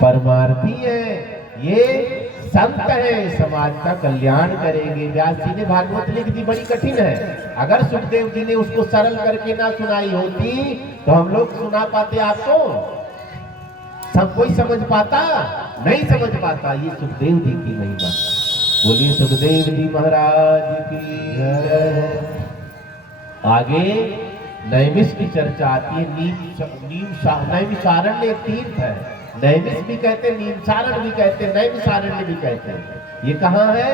परमार्थी हैं, ये संत हैं, समाज का कल्याण करेंगे। व्यास जी ने भागवत लिख दी, बड़ी कठिन है। अगर सुखदेव जी ने उसको सरल करके ना सुनाई होती तो हम लोग सुना पाते आपको? सब कोई समझ पाता? नहीं समझ पाता। ये सुखदेव जी की महिमा। बोलिए सुखदेव जी महाराज की जय। आगे नैमिष की चर्चा आती है। नैमिषारण्य तीर्थ है। नैमिष भी कहते, नीमसारण भी कहते, नैमिषारण्य भी कहते हैं। ये कहाँ है?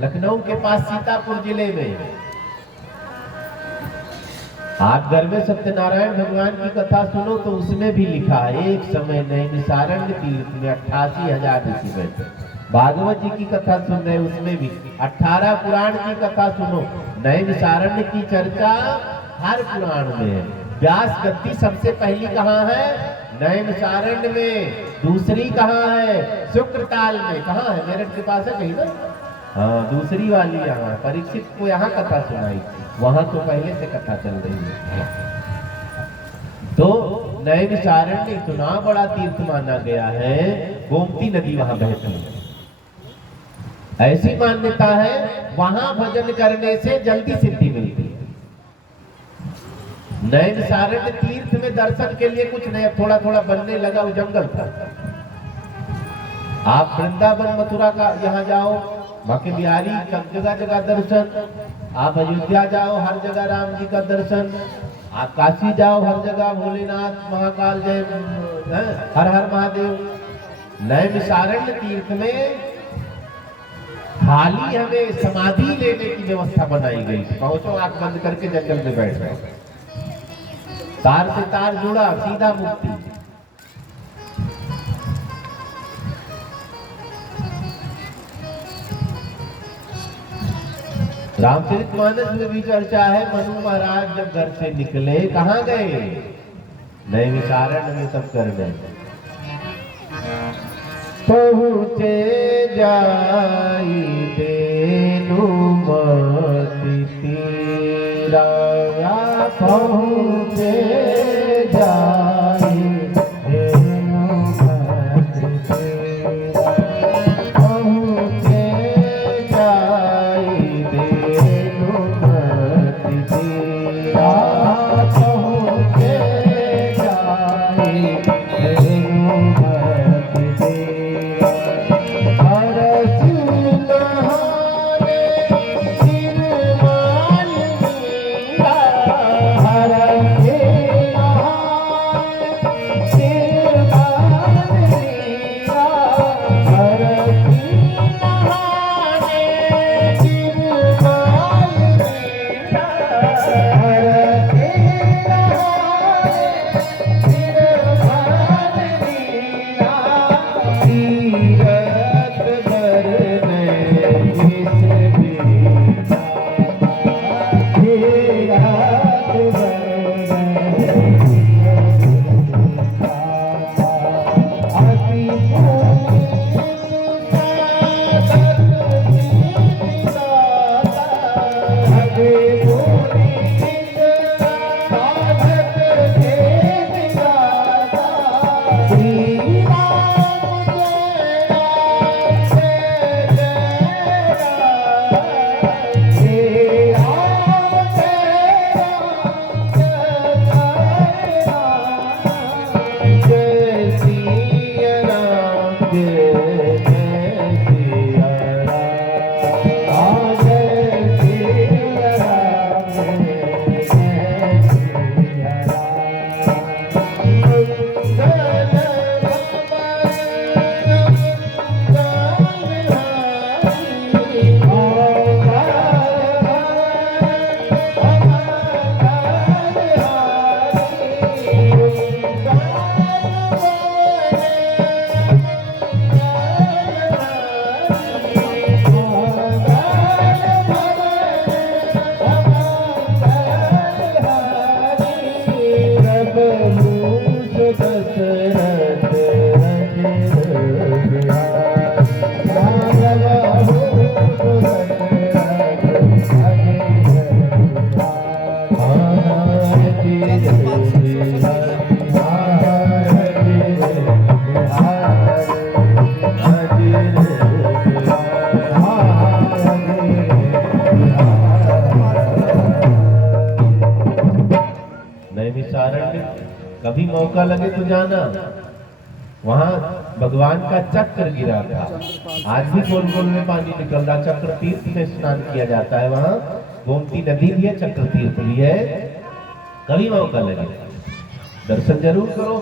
लखनऊ के पास सीतापुर जिले में। आप घर में सत्यनारायण भगवान की कथा सुनो तो उसमें भी लिखा है, एक समय नैमिषारण्य तीर्थ में 88,000 ऋषि बैठे। भागवत जी की कथा सुन रहे, उसमें भी 18 पुराण की कथा सुनो। नैमिषारण्य की चर्चा हर पुराण में है। व्यास गद्दी सबसे पहली कहाँ है? नैमिषारण्य में। दूसरी कहाँ है? शुक्रताल में। कहाँ है? मेरठ के पास है कहीं ना? हाँ, दूसरी वाली यहाँ। परीक्षित को यहाँ कथा सुनाई, वहां तो पहले से कथा चल रही है। तो नैमिषारण्य इतना बड़ा तीर्थ माना गया है, गोमती नदी वहां बहती है। ऐसी मान्यता है वहां भजन करने से जल्दी सिद्धि मिलती है। नैमिषारण्य तीर्थ में दर्शन के लिए कुछ नहीं, थोड़ा थोड़ा बनने लगा, वो जंगल था। आप वृंदावन मथुरा का यहाँ जाओ, बाकी बिहारी जगह जगह दर्शन। आप अयोध्या जाओ, हर जगह राम जी का दर्शन। आप काशी जाओ, हर जगह भोलेनाथ, महाकाल, जय हर हर महादेव। नैमिषारण्य तीर्थ में खाली हमें समाधि लेने की व्यवस्था बनाई गई। पहुंचो, आंख बंद करके जंगल में बैठ गए, तार से तार जुड़ा, सीधा मुक्ति। रामचरितमानस में भी चर्चा है, मनु महाराज जब घर से निकले कहाँ गए? नैमिषारण्य में सब कर गए। पहुँचे जाई तेनुमति तीरा, पहुँचे जाई तेनुमति तीरा, पहुँचे जाई तेनुमति तीरा, पहुँचे जाई तेनुमति तीरा। हरसि नहाने सिरमाल मीरा, हरसि नहाने सिरमाल मीरा, हरसि नहाने सिरमाल मीरा, हरसि नहाने सिरमाल मीरा। तीरथ भरने इस बीरा, तीरथ भरने अति मौका लगे तो जाना, वहां भगवान का चक्र गिरा था। आज भी गोल गोल में पानी निकल रहा, चक्र तीर्थ में स्नान किया जाता है। वहां गोमती नदी भी है, चक्र तीर्थ भी है। कभी मौका लगे दर्शन जरूर करो।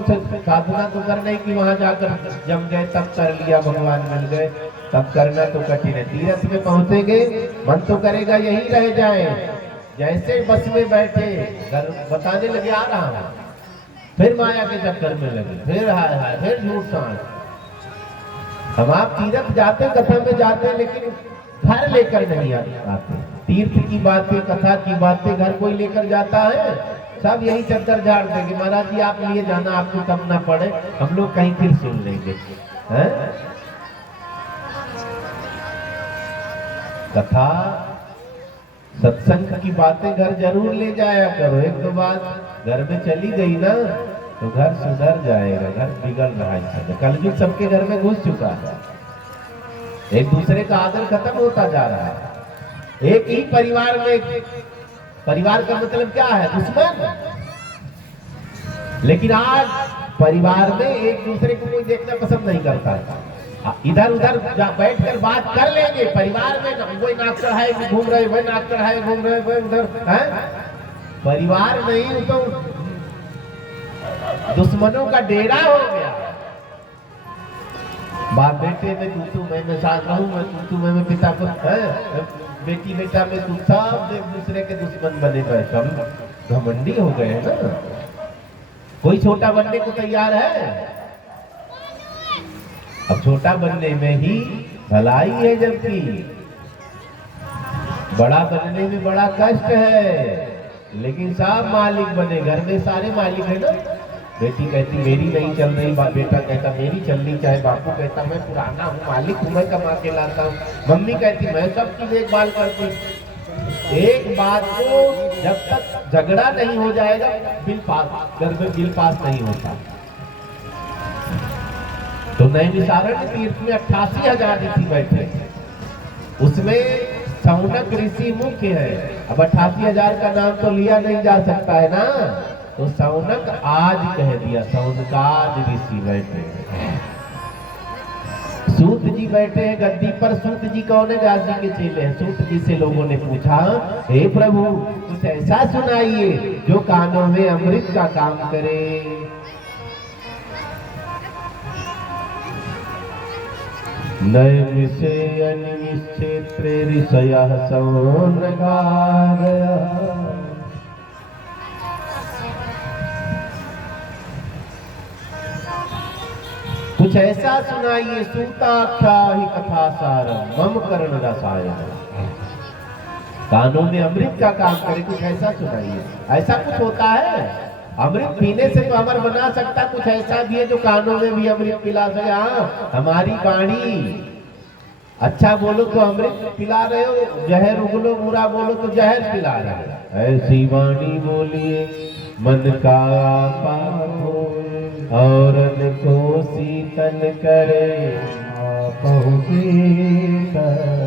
साधना तो करना ही कि वहां जाकर जम गए तब कर लिया, भगवान मिल गए तब करना तो कठिन है। तीर्थ में पहुंचेंगे मन तो करेगा यही रह जाए। जैसे बस में बैठे घर बताने लगे आ रहा हूं, फिर माया के चक्कर में लगे, फिर हाय हाय, फिर झूठ सांस। हम आप तीर्थ जाते, कथा में जाते, लेकिन घर लेकर नहीं आते। तीर्थ की बातें, कथा की बातें घर कोई लेकर जाता है? सब यही चक्कर झाड़ देंगे, महाराज जी आप लिए जाना, आपको कम ना पड़े, हम लोग कहीं फिर सुन लेंगे। हैं? कथा सत्संग की बातें घर जरूर ले जाया करो। एक दो बात घर में चली गई ना तो घर सुधर जाएगा। घर बिगड़ रहा है, कलयुग सबके घर में घुस चुका है। एक दूसरे का आदर खत्म होता जा रहा है। एक ही परिवार में, परिवार का मतलब क्या है? दुश्मन। लेकिन आज परिवार में एक दूसरे को कोई देखना पसंद नहीं करता है। इधर उधर बैठकर बात कर लेंगे, परिवार में कोई नाक चढ़ाए घूम रहे, वही नाक चढ़ाए घूम रहे, वही उधर है। परिवार नहीं तो दुश्मनों का डेरा हो गया। बाप बेटे में तू मैं साथ रहूं, मैं तू मैं पिता को है, बेटी बेटा में तू, सब एक दूसरे के दुश्मन बने गए, सब घमंडी हो गए हैं ना। कोई छोटा बनने को तैयार है? अब छोटा बनने में ही भलाई है, जबकि बड़ा बनने में बड़ा कष्ट है। लेकिन सब मालिक बने, घर में सारे मालिक है ना। बेटी कहती मेरी नहीं चल रही, बेटा कहता मेरी चलनी चाहे, बापू कहता मैं पुराना हूँ, मालिक हूँ, मैं कमा के लाता हूँ, मम्मी कहती मैं सबकी देखभाल करती। एक बात को जब तक झगड़ा नहीं हो जाएगा, बिल पास, घर में बिल पास नहीं होता। तो नैमिषारण्य तीर्थ में 88,000 ऋषि बैठे, उसमें सौनक ऋषि मुख्य है। अब 88,000 का नाम तो लिया नहीं जा सकता है ना, तो सौनक आज कह दिया, सौनकाद ऋषि बैठे। सूत जी बैठे हैं गद्दी पर। सूत जी कौन है? व्यास जी के चेले हैं। सूत जी से लोगों ने पूछा, हे प्रभु कुछ ऐसा सुनाइए जो कानों में अमृत का काम करे। नैमिषे अनिमिषेत्रे ऋषयः सौनकादयः। कुछ ऐसा सुनाइए, सूताख्या ही कथा सारम मम कर्ण रसायन। कानों में अमृत का काम करे, कुछ ऐसा सुनाइए। ऐसा कुछ होता है? अमृत पीने से तो अमर बना सकता, कुछ ऐसा भी है जो कानों में भी अमृत पिला सके। हाँ, हमारी वाणी अच्छा बोलो तो अमृत पिला रहे हो, जहर उगलो बुरा बोलो तो जहर पिला रहे हो। ऐसी वाणी बोलिए मन का पाप हो और को शीतल करे।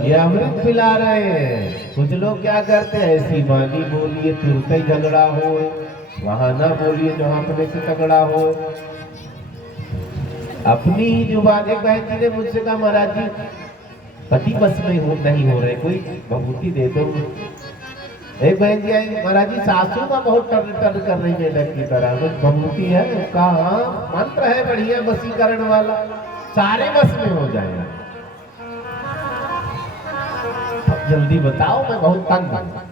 ये अमृत पिला रहे हैं। कुछ लोग क्या करते हैं, ऐसी वाणी बोलिए तुरंत ही झगड़ा हो, वहां ना बोलिए जहां अपने से तगड़ा हो। अपनी ही जुबान। एक बहन जी ने मुझसे कहा, महाराज जी पति बस में हो नहीं हो रहे, कोई भभूति दे दो। एक बहन जी आई, महाराज जी सासू का बहुत टर टर कर रही है लड़की तरह, भभूति है? कहा मंत्र है बढ़िया वशीकरण वाला, सारे बस में हो जाएगा। जल्दी बताओ, मैं बहुत तंग हूं।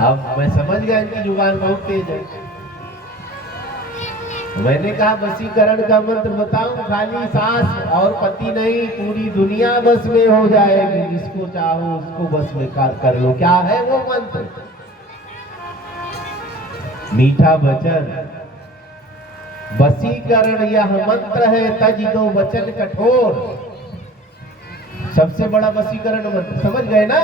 अब मैं समझ गया इनकी जुबान बहुत तेज है। मैंने कहा वशीकरण का मंत्र बताऊं? खाली सास और पति नहीं, पूरी दुनिया बस में हो जाएगी। जिसको चाहो उसको बस में कर लो। क्या है वो मंत्र? मीठा वचन। वशीकरण यह मंत्र है, तज दो वचन कठोर। सबसे बड़ा वशीकरण मंत्र, समझ गए ना?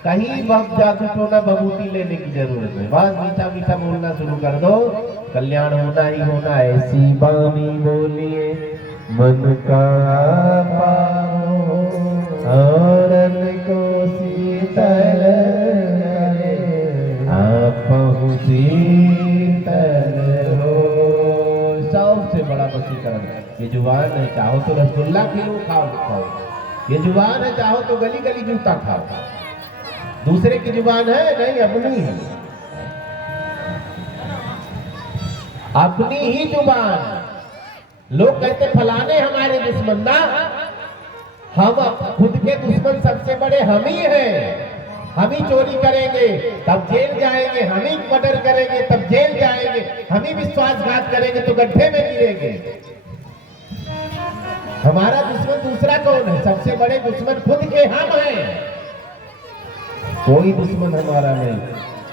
कहीं जादू टोना बबूती लेने की जरूरत है। बस मीठा मीठा बोलना शुरू कर दो, कल्याण होना ही होना। ऐसी वाणी बोलिए मन का पाओ और को शीतल आपहु शीतल वशीकरण। ये जुबान है, चाहो तो रसगुल्ला खिलो खाओ खाओ, ये जुबान है, चाहो तो गली गली जूता खाओ। दूसरे की जुबान है नहीं, अपनी है, अपनी ही जुबान। लोग कहते फलाने हमारे दुश्मन ना, हम खुद के दुश्मन सबसे बड़े हम ही हैं। हम ही चोरी करेंगे तब जेल जाएंगे, हम ही मर्डर करेंगे तब जेल जाएंगे, हम ही विश्वासघात करेंगे तो गड्ढे में गिरेंगे। हमारा दुश्मन दूसरा कौन है? सबसे बड़े दुश्मन खुद के हम हैं। कोई दुश्मन हमारा नहीं,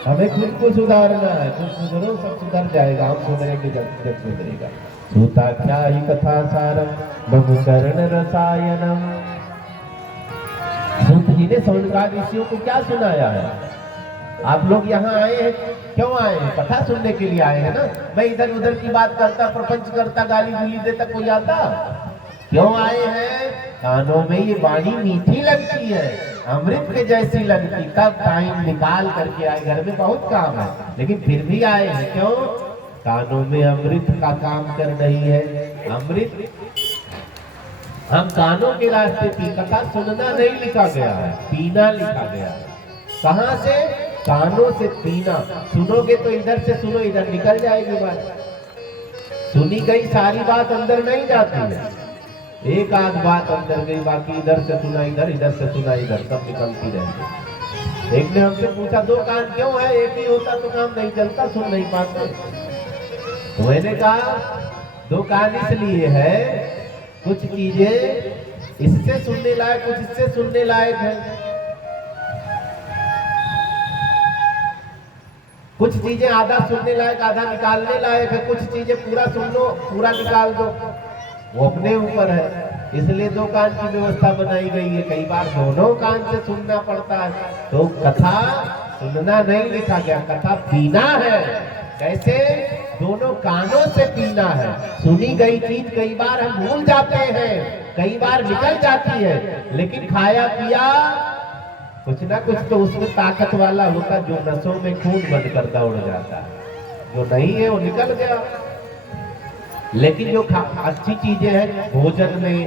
हमें खुद को सुधारना है। खुद सुधरो सब सुधर जाएगा, हम सुधरेंगे जब सुधरेगा। सूताख्या ही कथा सारम बहु चरण रसायनम। सूत जी ने सौनकाद ऋषियों को क्या सुनाया है? आप लोग यहाँ आए हैं, क्यों आए हैं? कथा सुनने के लिए आए हैं ना। मैं इधर उधर की बात करता, प्रपंच करता, गाली गुली देता कोई आता? क्यों आए हैं? कानों में ये वाणी मीठी लगती है, अमृत के जैसी लगती, तब टाइम निकाल करके आए। घर में बहुत काम है लेकिन फिर भी आए हैं। क्यों? कानों में अमृत का काम कर रही है। अमृत हम कानों के रास्ते पी, कथा सुनना नहीं लिखा गया है, पीना लिखा गया है। कहां से? कानों से पीना। सुनोगे तो इधर से सुनो, इधर निकल जाएगी बात। सुनी गई सारी बात अंदर नहीं जाती है, एक आध बात अंदर गई, बाकी इधर से सुना इधर, इधर से सुना इधर, सब निकलती रहती। एक ने हमसे पूछा दो कान क्यों है? एक ही होता तो काम नहीं चलता, सुन नहीं पाते। तो मैंने कहा दो कान इसलिए है, कुछ चीजें इससे सुनने लायक, कुछ इससे सुनने लायक है। कुछ चीजें आधा सुनने लायक, आधा निकालने लायक है। कुछ चीजें पूरा सुन लो, पूरा निकाल दो, वो अपने ऊपर है। इसलिए दो कान की व्यवस्था बनाई गई है। कई बार दोनों कान से सुनना पड़ता है। तो कथा सुनना नहीं लिखा गया, कथा पीना है। कैसे? दोनों कानों से पीना है। सुनी गई चीज कई बार हम भूल जाते हैं, कई बार निकल जाती है, लेकिन खाया पिया कुछ ना कुछ तो उसमें ताकत वाला होता, जो नसों में खून बनकर दौड़ जाता है। जो नहीं है वो निकल गया। लेकिन जो अच्छी चीजें हैं, भोजन में,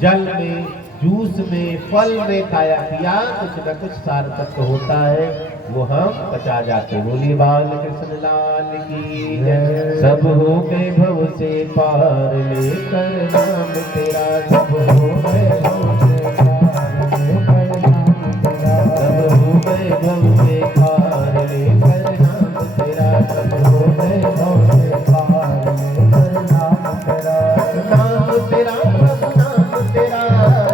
जल में, जूस में, फल में खाया पिया, कुछ न कुछ सार तत्व होता है, वो हम पचा जाते। बोलिए बाल कृष्ण लाल की जय। सब हो गए भव से पार, लेकर नाम तेरा। सब हो गए भव से पार, लेकर नाम तेरा। सब हो गए भव से पार, लेकर नाम तेरा। सब हो गए भव से पार, लेकर नाम तेरा। नाम तेरा प्रभु, नाम तेरा,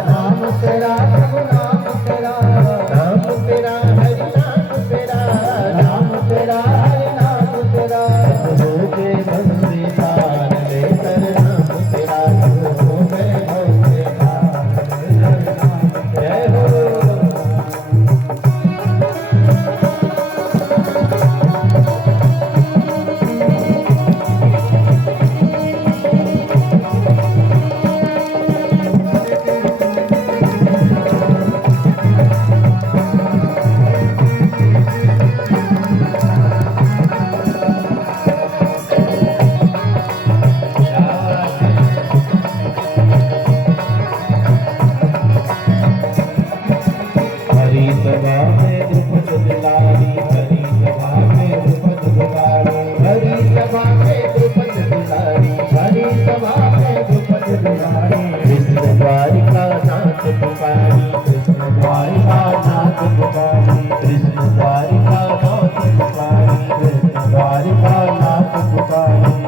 नाम तेरा प्रभु, नाम तेरा, नाम तेरा हरि नाम तेरा, नाम तेरा हरि नाम तेरा। हो गए भव से पार, लेकर नाम तेरा। हो गए भव से पार, लेकर नाम तेरा। जय हो।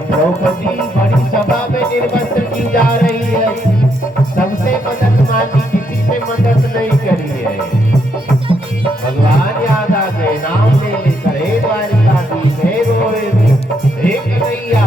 द्रौपदी बड़ी सभा में निर्वस्त्र की जा रही है, सबसे मदद मांगी, किसी से मदद नहीं करी है। भगवान याद आ गए, नाम ले लेकर हे द्वारिकाधीश, हे गोरे, हे कन्हैया।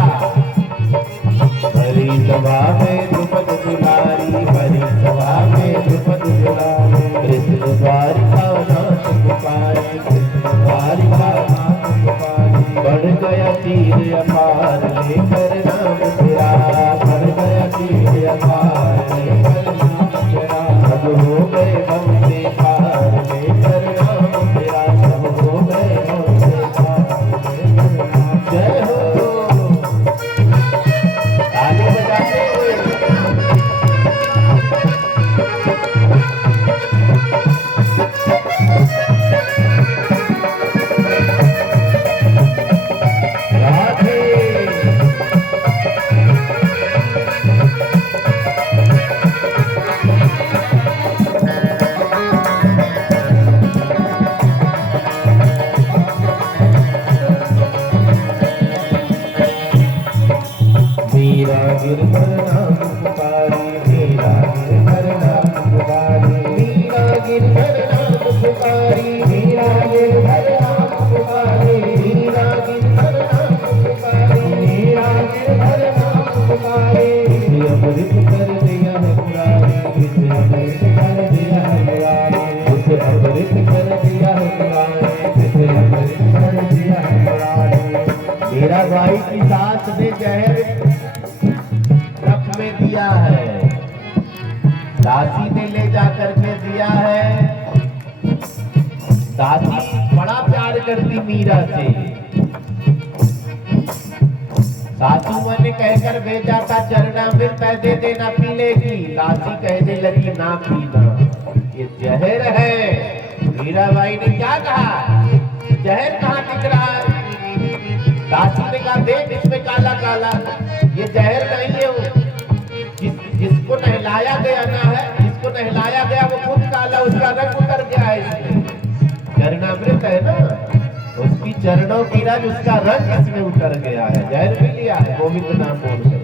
हरि सभा में द्रुपद दुलारी, हरि सभा में द्रुपद दुलारी। कृष्ण द्वारिका नाथ पुकारी, कृष्ण द्वारिका नाथ पुकारी। बढ़ गया तीर अपार, लेकर नाम तेरा। बढ़ गया तीर अपार, लेकर नाम तेरा। सब हो गए भव से पार, लेकर नाम तेरा। सब हो गए भव से पार, लेकर नाम। जय हो। आगे गिरधर नाम पुकारे मीरा गिरधर नाम पुकारे मीरा गिरधर नाम पुकारे मीरा गिरधर नाम पुकारे मीरा गिरधर नाम पुकारे मीरा गिरधर नाम पुकारे इसे अमृत कर दिया है मुरारी इसे अमृत कर दिया है मुरारी इसे अमृत कर दिया है मुरारी इसे अमृत कर दिया है मुरारी। मेरा भाई की सास ने जहर में दिया है, दासी ने ले जाकर के दिया है। दासी बड़ा प्यार करती मीरा से। सासू माँ ने कहकर भेजा था चरणामृत दे देना पी लेगी। दासी कहने लगी ना पीना, ये जहर है। मीराबाई ने क्या कहा, जहर कहाँ दिख रहा है? दासी ने कहा देख इसमें काला काला, ये जहर नहीं है। जिसको नहलाया गया ना है, जिसको नहलाया गया वो खुद काला, उसका रंग उतर गया है। इसमें चरणामृत है ना, उसकी चरणों की रज, उसका रंग इसमें उतर गया है। जहर भी लिया है गोविंद नाम बोलकर।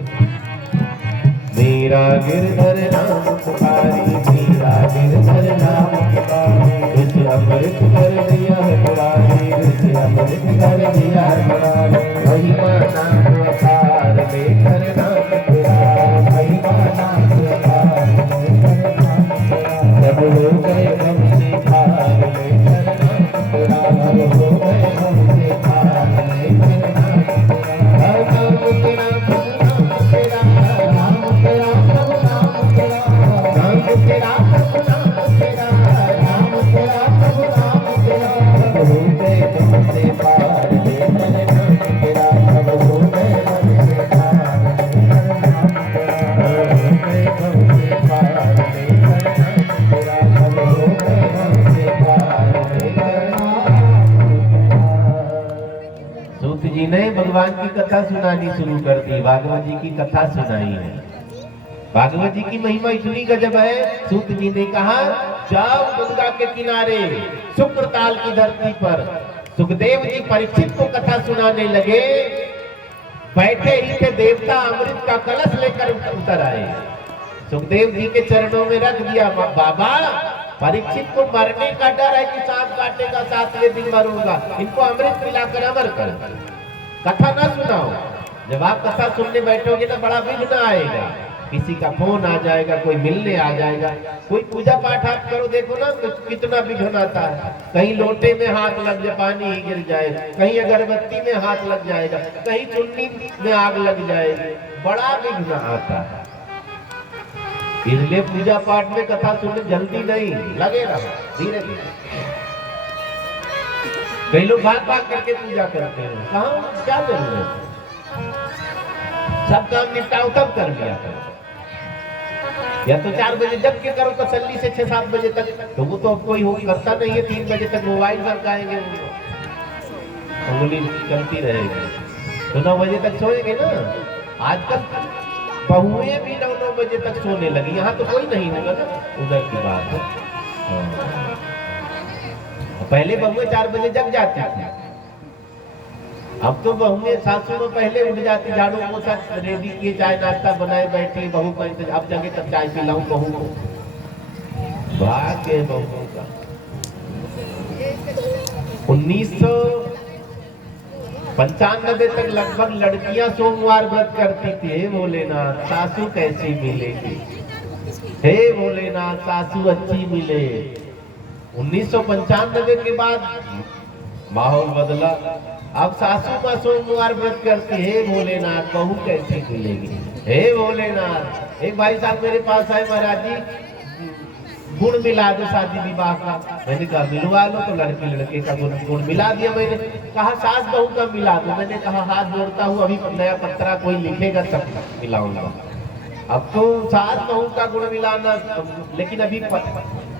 मेरा गिरधर नाम पुकारी मेरा गिरधर नाम पुकारी इसे अमृत कर दिया है मुरारी इसे अमृत कर दिया है मुरारी। महिमा नाम अपार लेकर नाम पुरार महिमा नाम अपार जब हो गए हम से पार लेकर नाम पुरार हो गए हम से पार लेकर नाम पुरार। नाम तेरा नाम तेरा नाम तेरा नाम तेरा नाम तेरा नाम तेरा नाम तेरा नाम तेरा हो गए हम से पार लेकर नाम तेरा हो गए हम से पार सूत जी ने भगवान की कथा सुनानी शुरू कर दी। भागवत जी की कथा सुनाई है। भागवत जी की महिमा इतनी गजब है। सूत जी ने कहा जाओ गंगा के किनारे शुक्रताल की धरती पर। सुखदेव जी परीक्षित को कथा सुनाने लगे। बैठे ही थे देवता अमृत का कलश लेकर उतर आए। सुखदेव जी के चरणों में रख दिया। बाबा परीक्षित को मरने का डर है कि सांप काटेगा, 7वें दिन मरूंगा, इनको अमृत पिलाकर अमर कर। कथा ना सुनाओ। जब आप कथा सुनने बैठोगे ना बड़ा विघ्न आएगा। किसी का फोन आ जाएगा, कोई मिलने आ जाएगा, कोई पूजा पाठ आप करो, देखो ना कितना विघ्न आता है। कहीं लोटे में हाथ लग जाए, पानी ही गिर जाएगा, कहीं अगरबत्ती में हाथ लग जाएगा, कहीं चुन्नी में आग लग जाएगी, बड़ा विघ्न आता है। इसलिए पूजा पाठ में कथा सुनने जल्दी नहीं, लगे रहो धीरे धीरे। कई लोग भाग भाग करके पूजा करते हैं, कहाँ क्या जरूरत है? सब काम निपटाओ तब कर लिया करो। या तो 4 बजे जग के करो तसल्ली से 6-7 बजे तक, तो वो तो अब कोई हो करता नहीं है। 3 बजे तक मोबाइल सरकाएंगे, उंगली चलती रहेगी, तो 9 बजे तक सोएंगे ना। आजकल बहुएं भी 9-9 बजे तक सोने लगी। यहाँ तो कोई नहीं होगा ना, उधर की बात है। पहले बहुएं 4 बजे जग जाती थी, अब तो बहुएं सासू में पहले उठ जाती, झाड़ू पोछा रेडी किए, चाय नाश्ता बनाए बैठी, बहू का इंतजार। अब जगह तक चाय पिलाऊं बहू को, भाग्य बहू का। 1995 तक लगभग लड़कियां सोमवार व्रत करती थी। हे भोलेनाथ सासू कैसी मिलेगी, हे भोलेनाथ सासू अच्छी मिले। 1995 के बाद माहौल बदला। अब सासू माँ सोमवार व्रत करती, हे भोलेनाथ बहू कैसी मिलेगी, हे भोलेनाथ। एक भाई साहब मेरे पास आए, महाराज जी गुण मिला दो शादी विवाह का। मैंने कहा मिलवा लो, तो लड़की लड़के का गुण मिला दिया। मैंने कहा सास बहू का मिला दो। मैंने कहा हाथ जोड़ता हूँ, अभी नया पत्रा कोई लिखेगा तब मिलाऊंगा। अब तो सास बहू का गुण मिलाना, लेकिन अभी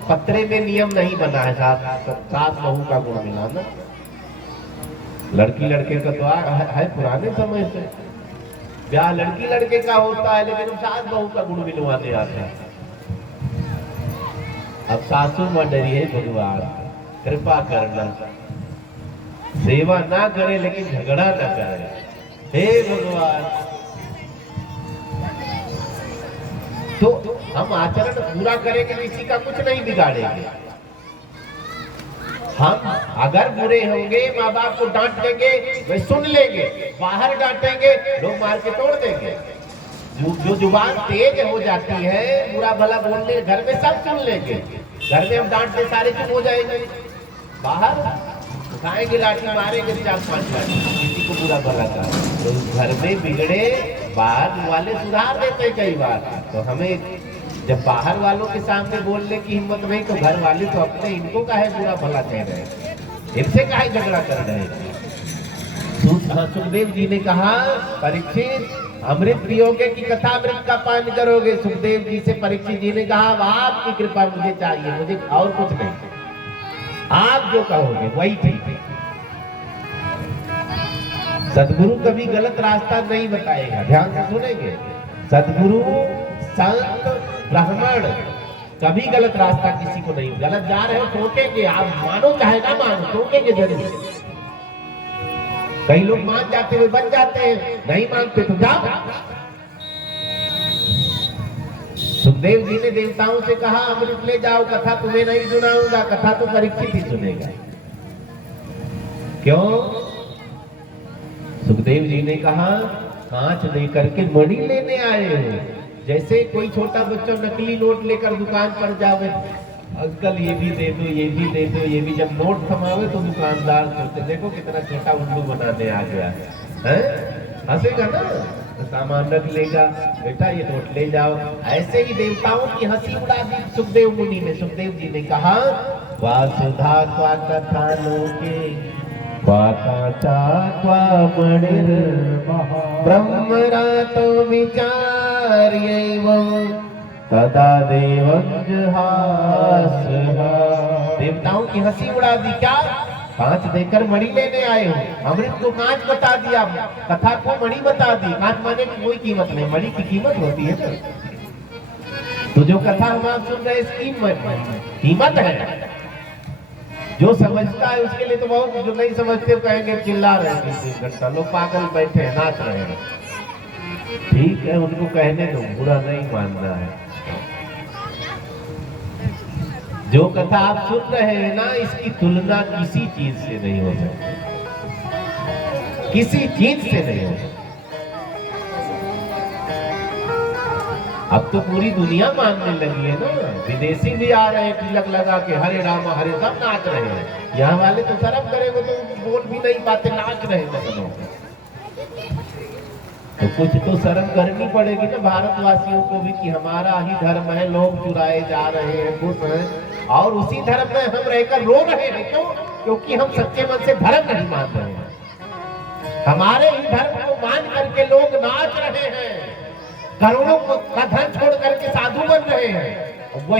पत्रे में नियम नहीं बना है सास बहू का गुण मिलाना। लड़की लड़के का तो है पुराने समय से, ब्याह लड़की लड़के का होता है, लेकिन अब सास बहू का गुण मिलवाने आता है। अब सासू में डरिए भगवान, कृपा करना, सेवा ना करे लेकिन झगड़ा ना करे, हे भगवान। तो हम आचरण पूरा करेंगे, किसी का कुछ नहीं बिगाड़ेंगे। हम अगर बुरे होंगे, माँ बाप को डांट देंगे, वे सुन लेंगे, बाहर डांटेंगे, लोग मार के तोड़ देंगे। जो जुबान तेज हो जाती है, बुरा भला बोलने, घर में सब सुन लेंगे। घर में हम डांटते सारे चुप हो जाएंगे, बाहर उठाएंगे लाठी, मारेंगे 4-5 लाठी, किसी को बुरा भला का। तो घर में बिगड़े, बाहर वाले सुधार देते कई बार। तो हमें जब बाहर वालों के सामने बोलने की हिम्मत नहीं, तो घर वाले तो अपने इनको काहे बुरा भला कह रहे हैं, इनसे काहे झगड़ा कर रहे हैं। सुखदेव जी ने कहा, परीक्षित अमृत पियोगे कि कथा अमृत का पान करोगे। सुखदेव जी से परीक्षित जी ने कहा, आपकी कृपा मुझे चाहिए, मुझे और कुछ नहीं, आप जो कहोगे वही ठीक है। सदगुरु कभी गलत रास्ता नहीं बताएगा, ध्यान से सुनेंगे। सदगुरु, संत, ब्राह्मण कभी गलत रास्ता किसी को नहीं, गलत जा रहे हो टोकेंगे, आप मानो चाहे ना मानो, टोकेंगे जरूर। कई लोग मान जाते हुए बच जाते हैं, नहीं मानते तो जाओ। सुखदेव जी ने देवताओं से कहा, अमृत ले जाओ, कथा तुम्हें नहीं सुनाऊंगा, कथा तो परीक्षित ही सुनेगा। क्यों? सुखदेव जी ने कहा, कांच लेकर के मणि लेने आए हो। जैसे कोई छोटा बच्चा नकली नोट लेकर दुकान पर जावे, अंकल ये भी दे दो, ये भी दे दो, ये भी। जब नोट थमावे तो दुकानदार सोचते, देखो कितना छोटा उल्लू बनाने आ गया है, हंसेगा ना, तो सामान रख लेगा, बेटा ये नोट ले जाओ। ऐसे ही देवताओं की हंसी उड़ा दी सुखदेव मुनि ने। सुखदेव जी ने कहा, वासुधा क्वा कथा लोके क्वा मणिर ब्रह्मरातो विचार्यैवं तदा देवं जहासहा। देवताओं की हंसी उड़ा दी। क्या? कांच देकर मणि लेने आए हो, अमृत को कांच बता दिया, कथा को मणि बता दी। कांच माने की कोई कीमत नहीं, मणि की कीमत होती है ना। तो जो कथा हम आप सुन रहे हैं, इसकी कीमत है। जो समझता है उसके लिए तो बहुत, जो नहीं समझते कहेंगे चिल्ला रहे हैं, लोग पागल बैठे हैं, नाच रहे हैं। ठीक है, उनको कहने दो, बुरा नहीं मानना है। जो कथा आप सुन रहे हैं ना, इसकी तुलना किसी चीज से नहीं हो सकती, किसी चीज से नहीं हो सकती। अब तो पूरी दुनिया मानने लगी है ना, विदेशी भी आ रहे हैं तिलक लगा के, हरे राम हरे, सब नाच रहे हैं। यहाँ वाले तो शर्म करेंगे, तो बोल भी नहीं पाते, नाच रहे हैं। तो कुछ तो शर्म करनी पड़ेगी ना भारतवासियों को भी, कि हमारा ही धर्म है, लोग चुराए जा रहे हैं, खुश हैं, और उसी धर्म में हम रहकर रो रहे हैं। क्यों? क्योंकि हम सच्चे मन से धर्म नहीं मान रहे हैं। हमारे ही धर्म को मान करके लोग नाच रहे हैं, करोड़ों का धन छोड़ करके साधु बन रहे हैं। वही